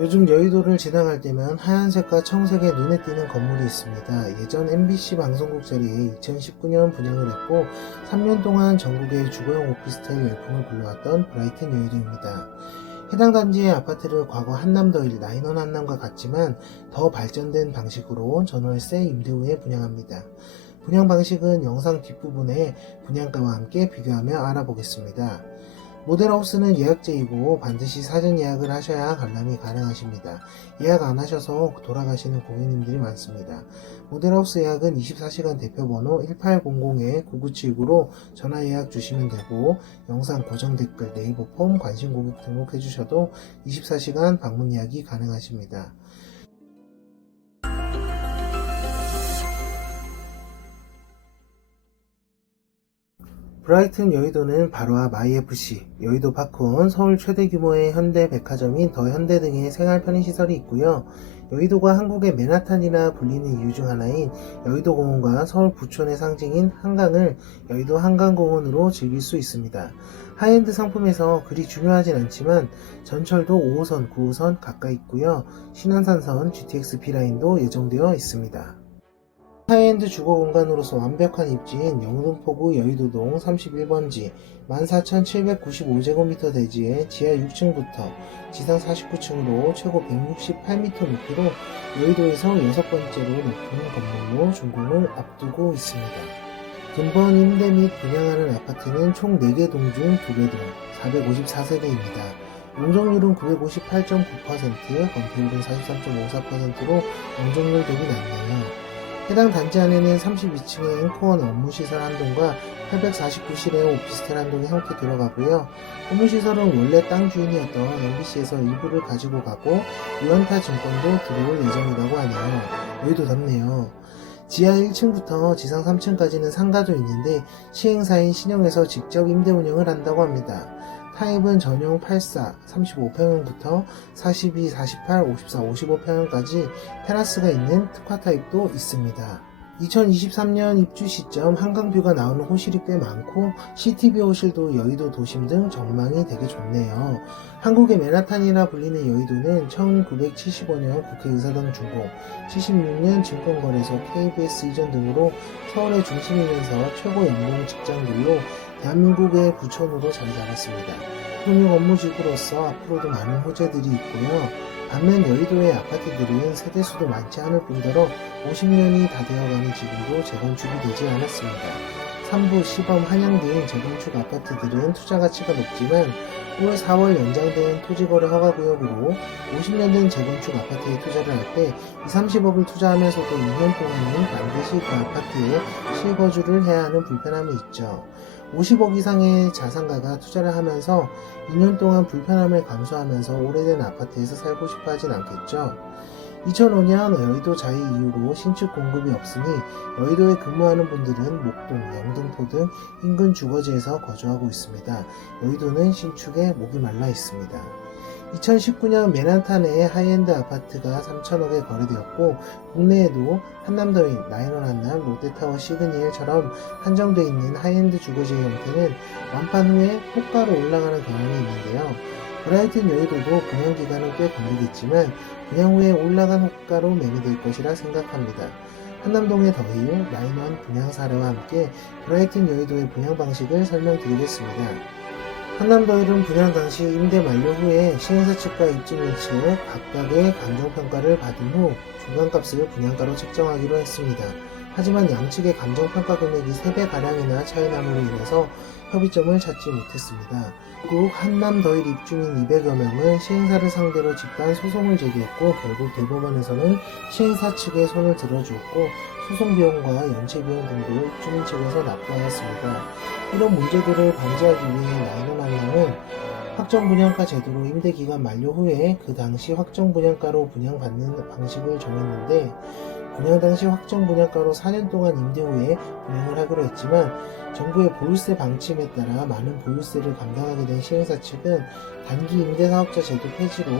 요즘 여의도를 지나갈 때면 하얀색과 청색의 눈에 띄는 건물이 있습니다. 예전 MBC 방송국 자리에 2019년 분양을 했고 3년 동안 전국의 주거용 오피스텔 열풍을 불러왔던 브라이튼 여의도입니다. 해당 단지의 아파트를 과거 한남더일 나인원 한남과 같지만 더 발전된 방식으로 전월세 임대 후에 분양합니다. 분양 방식은 영상 뒷부분에 분양가와 함께 비교하며 알아보겠습니다. 모델하우스는 예약제이고 반드시 사전 예약을 하셔야 관람이 가능하십니다. 예약 안 하셔서 돌아가시는 고객님들이 많습니다. 모델하우스 예약은 24시간 대표번호 1800-9979로 전화 예약 주시면 되고 영상 고정 댓글 네이버 폼 관심 고객 등록해 주셔도 24시간 방문 예약이 가능하십니다. 브라이튼 여의도는 바로 앞 IFC, 여의도 파크원, 서울 최대 규모의 현대 백화점인 더 현대 등의 생활 편의시설이 있고요. 여의도가 한국의 맨하탄이라 불리는 이유 중 하나인 여의도공원과 서울 부촌의 상징인 한강을 여의도 한강공원으로 즐길 수 있습니다. 하이엔드 상품에서 그리 중요하진 않지만 전철도 5호선, 9호선 가까이 있고요. 신안산선, GTX B라인도 예정되어 있습니다. 하이엔드 주거 공간으로서 완벽한 입지인 영등포구 여의도동 31번지 14,795제곱미터 대지의 지하 6층부터 지상 49층으로 최고 168m 높이로 여의도에서 6번째로 높은 건물로 준공을 앞두고 있습니다. 근본 임대 및 분양하는 아파트는 총 4개 동 중 2개 동 454세대입니다. 용적률은 958.9%, 건폐율은 43.54%로 용적률 대비 낮네요. 해당 단지 안에는 32층의 앵커원 업무시설 한 동과 849실의 오피스텔 한 동이 함께 들어가고요. 업무시설은 원래 땅 주인이었던 MBC에서 일부를 가지고 가고 유연타 증권도 들어올 예정이라고 하네요. 여기도 덥네요. 지하 1층부터 지상 3층까지는 상가도 있는데 시행사인 신영에서 직접 임대 운영을 한다고 합니다. 타입은 전용 84, 35평형부터 42, 48, 54, 55평형까지 테라스가 있는 특화 타입도 있습니다. 2023년 입주 시점 한강뷰가 나오는 호실이 꽤 많고 CTV 호실도 여의도 도심 등 전망이 되게 좋네요. 한국의 맨하탄이라 불리는 여의도는 1975년 국회의사당 준공, 76년 증권거래소 KBS 이전 등으로 서울의 중심이면서 최고 연봉 직장들로 대한민국의 부촌으로 자리 잡았습니다. 흉흉 업무지구로서 앞으로도 많은 호재들이 있고요. 반면 여의도의 아파트들은 세대수도 많지 않을 뿐더러 50년이 다 되어가는 지금도 재건축이 되지 않았습니다. 3부, 시범, 한양 등 재건축 아파트들은 투자 가치가 높지만 9월 4월 연장된 토지거래 허가구역으로 50년 된 재건축 아파트에 투자를 할 때 20-30억을 투자하면서도 2년 동안은 반드시 그 아파트에 실거주를 해야 하는 불편함이 있죠. 50억 이상의 자산가가 투자를 하면서 2년 동안 불편함을 감수하면서 오래된 아파트에서 살고 싶어 하진 않겠죠. 2005년 여의도 자해 이후로 신축 공급이 없으니 여의도에 근무하는 분들은 목동, 영등포 등 인근 주거지에서 거주하고 있습니다. 여의도는 신축에 목이 말라 있습니다. 2019년 맨하탄의 하이엔드 아파트가 3천억에 거래되었고 국내에도 한남더인, 나인원 한남, 롯데타워 시그니엘처럼 한정되어 있는 하이엔드 주거지의 형태는 완판 후에 호가로 올라가는 경향이 있는데요. 브라이튼 여의도도 분양 기간은 꽤 걸리겠지만 분양 후에 올라간 호가로 매매될 것이라 생각합니다. 한남동의 더힐, 나인원 분양 사례와 함께 브라이튼 여의도의 분양 방식을 설명드리겠습니다. 한남더힐은 분양 당시 임대 만료 후에 시행사 측과 입주민 측 각각의 감정평가를 받은 후 중간값을 분양가로 책정하기로 했습니다. 하지만 양측의 감정평가 금액이 3배가량이나 차이 남으로 인해서 협의점을 찾지 못했습니다. 결국 한남더힐 입주민 200여 명은 시행사를 상대로 집단 소송을 제기했고 결국 대법원에서는 시행사 측의 손을 들어주었고 소송 비용과 연체 비용 등도 입주민 측에서 납부하였습니다. 이런 문제들을 방지하기 위해 나인원 한남은 확정분양가 제도로 임대기간 만료 후에 그 당시 확정분양가로 분양받는 방식을 정했는데 분양 당시 확정분양가로 4년 동안 임대 후에 분양을 하기로 했지만 정부의 보유세 방침에 따라 많은 보유세를 감당하게 된 시행사 측은 단기 임대사업자 제도 폐지로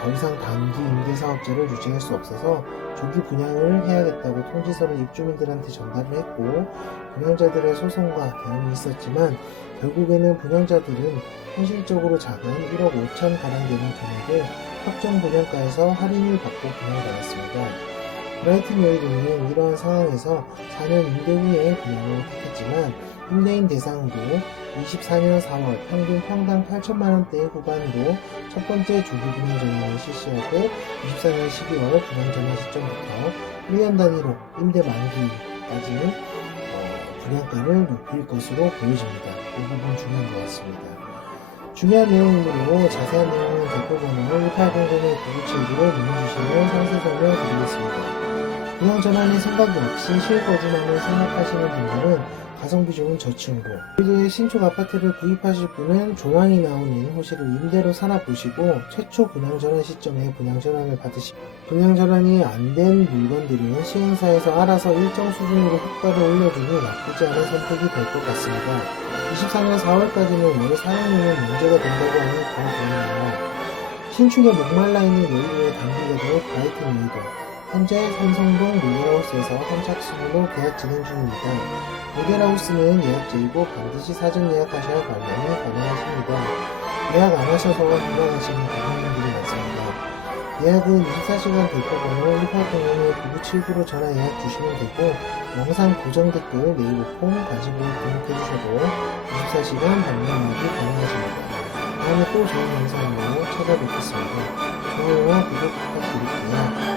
더 이상 단기 임대사업자를 유지할 수 없어서 조기 분양을 해야겠다고 통지서를 입주민들한테 전달을 했고 분양자들의 소송과 대응이 있었지만 결국에는 분양자들은 현실적으로 작은 1억 5천 가량 되는 금액을 확정 분양가에서 할인을 받고 분양받았습니다. 브라이튼 웨이드는 이러한 상황에서 4년 임대 후에 분양을 택했지만 임대인 대상으로 24년 4월 평균 평당 8천만원대 후반으로 첫 번째 조기 분양 전환을 실시하고 24년 12월 분양 전환 시점부터 1년 단위로 임대 만기까지 분양가를 높일 것으로 보여집니다. 이 부분 중요한 것 같습니다. 중요한 내용으로 자세한 내용은 대표번호 1800-9979로 문의 주시면 상세 설명드리겠습니다. 분양 전환의 생각이 없이 실거주만을 생각하시는 분들은 가성비 좋은 저층고, 이제 신축 아파트를 구입하실 분은 조망이 나오는 호실을 임대로 살아보시고 최초 분양 전환 시점에 분양 전환을 받으시고 분양 전환이 안 된 물건들은 시행사에서 알아서 일정 수준으로 효과를 올려주니 나쁘지 않은 선택이 될 것 같습니다. 24년 4월까지는 월 사용료는 문제가 된다고 하니 더 좋네요. 신축에 목말라 있는 여유로의 단기계도 브라이튼 웨이드. 현재 삼성동 모델하우스에서 선착순으로 계약 진행 중입니다. 모델하우스는 예약제이고 반드시 사전 예약하셔야 관람이 가능하십니다. 예약 안 하셔서 불안하시는 고객님들이 많습니다. 예약은 24시간 대표번호 1800-9979로 전화 예약 주시면 되고 영상 고정 댓글 네이버 폼 가지고 등록해주셔도 24시간 방문 예약이 가능하십니다. 다음에 또 좋은 영상으로 찾아뵙겠습니다. 좋아요와 구독 부탁드릴게요.